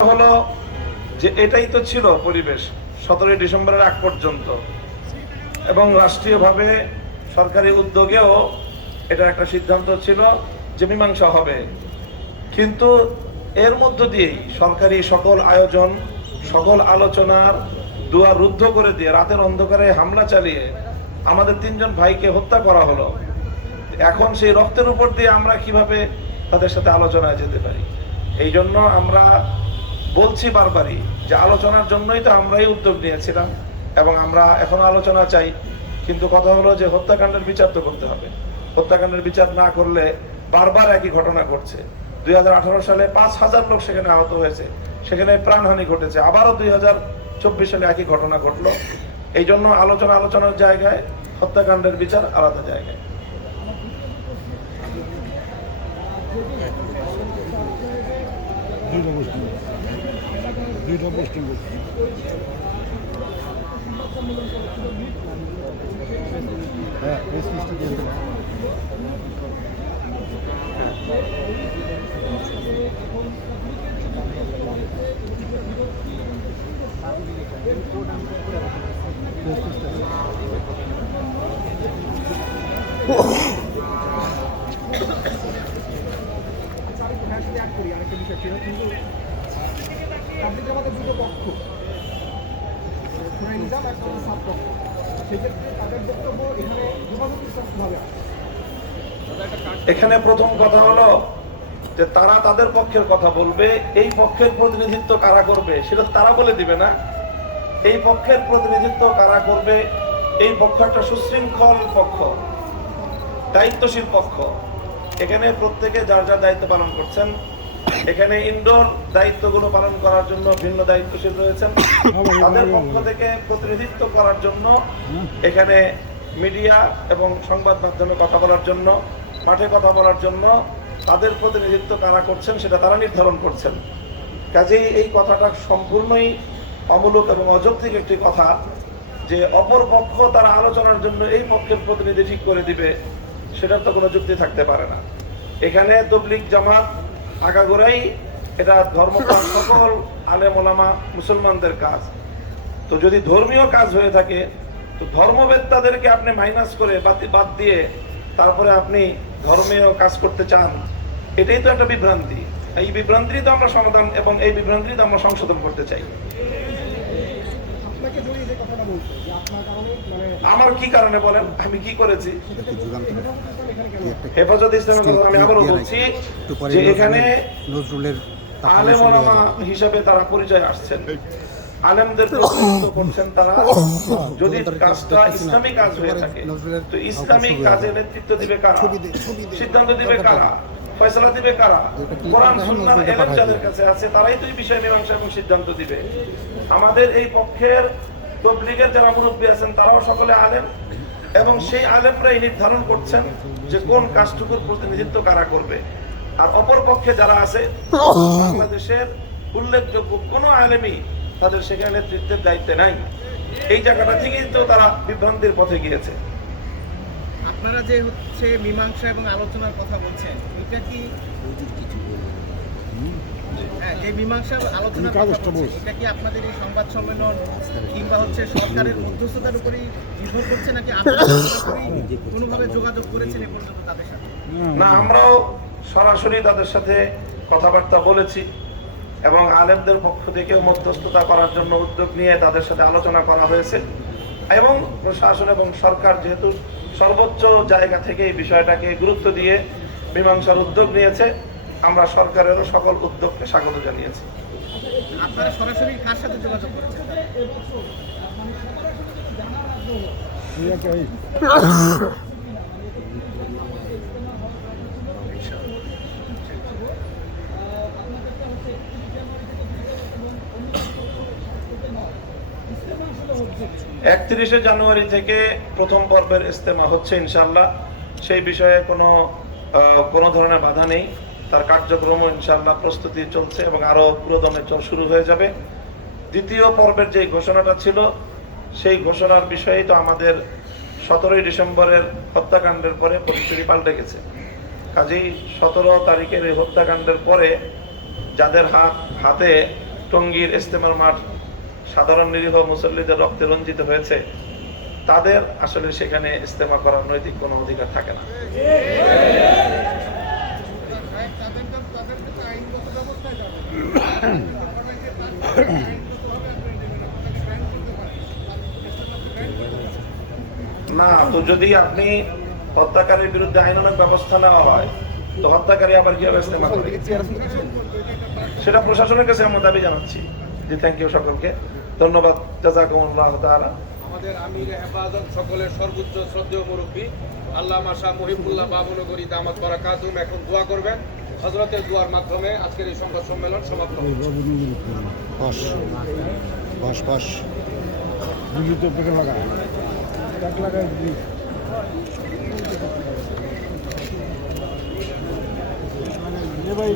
হলো যে এটাই তো ছিল পরিবেশ সতেরোই ডিসেম্বরের আগ পর্যন্ত। এবং রাষ্ট্রীয়ভাবে সরকারি উদ্যোগেও এটা একটা সিদ্ধান্ত ছিল যে মীমাংসা হবে। কিন্তু এর মধ্য দিয়েই সরকারি সকল আয়োজন, সকল আলোচনার দুয়ার রুদ্ধ করে দিয়ে রাতের অন্ধকারে হামলা চালিয়ে আমাদের তিনজন ভাইকে হত্যা করা হলো। এখন সেই রক্তের উপর দিয়ে আমরা কীভাবে তাদের সাথে আলোচনায় যেতে পারি? এই জন্য আমরা বলছি বারবারই যে আলোচনার জন্যই তো আমরাই উদ্যোগ নিয়েছিলাম এবং আমরা এখনও আলোচনা চাই। কিন্তু কথা হলো যে হত্যাকাণ্ডের বিচার তো করতে হবে। হত্যাকাণ্ডের বিচার না করলে বারবার একই ঘটনা ঘটছে। দুই হাজার আঠারো সালে পাঁচ হাজার লোক সেখানে আহত হয়েছে। সেখানে প্রাণহানি ঘটেছে। আবারও দুই চব্বিশ সালে একই ঘটনা ঘটলো। এই জন্য আলোচনা আলোচনার জায়গায়, হত্যাকাণ্ডের বিচার আলাদা জায়গায়। দুইটা পোস্টিং হ্যাঁ বেশ দুটো পক্ষ। নিজাম একটা সেক্ষেত্রে তাদের বক্তব্য এখানে যোগাযোগ এখানে প্রথম কথা হলো যে তারা তাদের পক্ষের কথা বলবে, এই পক্ষের প্রতিনিধিত্ব কারা করবে সেটা তারা বলে দিবে না। এই পক্ষের প্রতিনিধিত্ব কারা করবে, এই পক্ষ একটা সুশৃঙ্খল পক্ষ, দায়িত্বশীল পক্ষ। এখানে প্রত্যেকে যার যার দায়িত্ব পালন করছেন এখানে ইনডোর দায়িত্বগুলো পালন করার জন্য ভিন্ন দায়িত্বশীল রয়েছেন। তাদের পক্ষ থেকে প্রতিনিধিত্ব করার জন্য এখানে মিডিয়া এবং সংবাদ মাধ্যমে কথা বলার জন্য, মাঠে কথা বলার জন্য তাদের প্রতিনিধিত্ব কারা করছেন সেটা তারা নির্ধারণ করছেন। কাজেই এই কথাটা সম্পূর্ণই অমূলক এবং অযৌক্তিক একটি কথা যে অপর পক্ষ তারা আলোচনার জন্য এই পক্ষের প্রতিনিধি ঠিক করে দিবে, সেটার তো কোনো যুক্তি থাকতে পারে না। এখানে তবলিক জামাত আগাগোড়াই এটা ধর্ম সকল আলেম ওলামা মুসলমানদের কাজ। তো যদি ধর্মীয় কাজ হয়ে থাকে, তো ধর্মবেত্তাদেরকে আপনি মাইনাস করে বাদ দিয়ে তারপরে আপনি ধর্মীয় কাজ করতে চান, এটাই তো একটা বিভ্রান্তি। এই বিভ্রান্তি তো আমরা সমাধান এবং এই বিভ্রান্তি তো আমরা সংশোধন করতে চাই আপনাকে জড়িয়ে যে কথাটা বলছে যে আপনার কারণে মানে আমার কি কারণে বলেন? আমি কি করেছি? হেফাজত ইসলামের কথা আমি আবারও বলছি যে এখানে নজরুলের আলেম হিসাবে তারা পরিচয় আসছেন। আলেমদের করছেন তারা। যদি কাজটা ইসলামী কাজ হয়ে থাকে তো ইসলামী কাজে নেতৃত্ব দিবে কারা? সিদ্ধান্ত দিবে কারা? ফয়সালা দিবে কারা? কোরআন সুন্নাহ এলেম যাদের কাছে আছে তারাই তো এই বিষয়ে মীমাংসা এবং সিদ্ধান্ত দিবে। আমাদের এই পক্ষের তবলিগের যারা মুরব্বী আছেন তারাও সকলে আলেম। এবং সেই আলেমরাই নির্ধারণ করছেন যে কোন কাজটুকুর প্রতিনিধিত্ব কারা করবে। আর অপর পক্ষে যারা আছে বাংলাদেশের উল্লেখযোগ্য কোনো আলেমই তাদের সেখানে নেতৃত্বের দায়িত্বে নাই। এই জায়গাটা থেকেই তো তারা বিভ্রান্তির পথে গিয়েছে। আপনারা যে হচ্ছে মীমাংসা এবং আলোচনার কথা বলছেন এটা কি হ্যাঁ, যে মীমাংসা। এটা কি আপনাদের এই সংবাদ সম্মেলন কিংবা হচ্ছে সরকারের মধ্যস্থতার উপরেই নির্ভর করছে নাকি আপনারা কোনোভাবে যোগাযোগ করেছেন এ পর্যন্ত তাদের সাথে না আমরাও সরাসরি তাদের সাথে কথাবার্তা বলেছি এবং আলেমদের পক্ষ থেকেও মধ্যস্থতা করার জন্য উদ্যোগ নিয়ে তাদের সাথে আলোচনা করা হয়েছে এবং প্রশাসন এবং সরকার যেহেতু সর্বোচ্চ জায়গা থেকে এই বিষয়টাকে গুরুত্ব দিয়ে মীমাংসার উদ্যোগ নিয়েছে। আমরা সরকারেরও সকল উদ্যোগকে স্বাগত জানিয়েছি। আপনারা সরাসরি কার সাথে যোগাযোগ করেছেন? একত্রিশে জানুয়ারি থেকে প্রথম পর্বের ইস্তেমা হচ্ছে ইনশাল্লাহ সেই বিষয়ে কোনো কোনো ধরনের বাধা নেই। তার ইনশাল্লাহ প্রস্তুতি চলছে এবং আরও পুরোদমে শুরু হয়ে যাবে। দ্বিতীয় পর্বের যে ঘোষণাটা ছিল, সেই ঘোষণার বিষয়েই তো আমাদের সতেরোই ডিসেম্বরের হত্যাকাণ্ডের পরে পরিস্থিতি পাল্টে গেছে। কাজেই সতেরো তারিখের এই হত্যাকাণ্ডের পরে যাদের হাত, হাতে টঙ্গীর ইস্তেমার মাঠ সাধারণ নিরীহ মুসল্লিদের রক্তে রঞ্জিত হয়েছে, তাদের আসলে সেখানে ইস্তেমা করার নৈতিক কোনো অধিকার থাকে না। না, তো যদি আপনি হত্যাকারীর বিরুদ্ধে আইনানুগ ব্যবস্থা নেওয়া হয়, তো হত্যাকারী আবার কীভাবে ইস্তেমা করবে সেটা প্রশাসনের কাছে আমরা দাবি জানাচ্ছি। জি থ্যাংক ইউ সকলকে। ধন্যবাদ। জাজাকুমুল্লাহ তাআলা। আমাদের আমির হেফাজত সকলের সর্বোচ্চ শ্রদ্ধেয় মুরব্বী আল্লাহ মাসা মহিবুল্লাহ বাবনগরী দামাত করা কাতুম এখন দোয়া করবেন। হজরতের দোয়ার মাধ্যমে আজকের এই সংবাদ সম্মেলন সমাপ্ত ভাই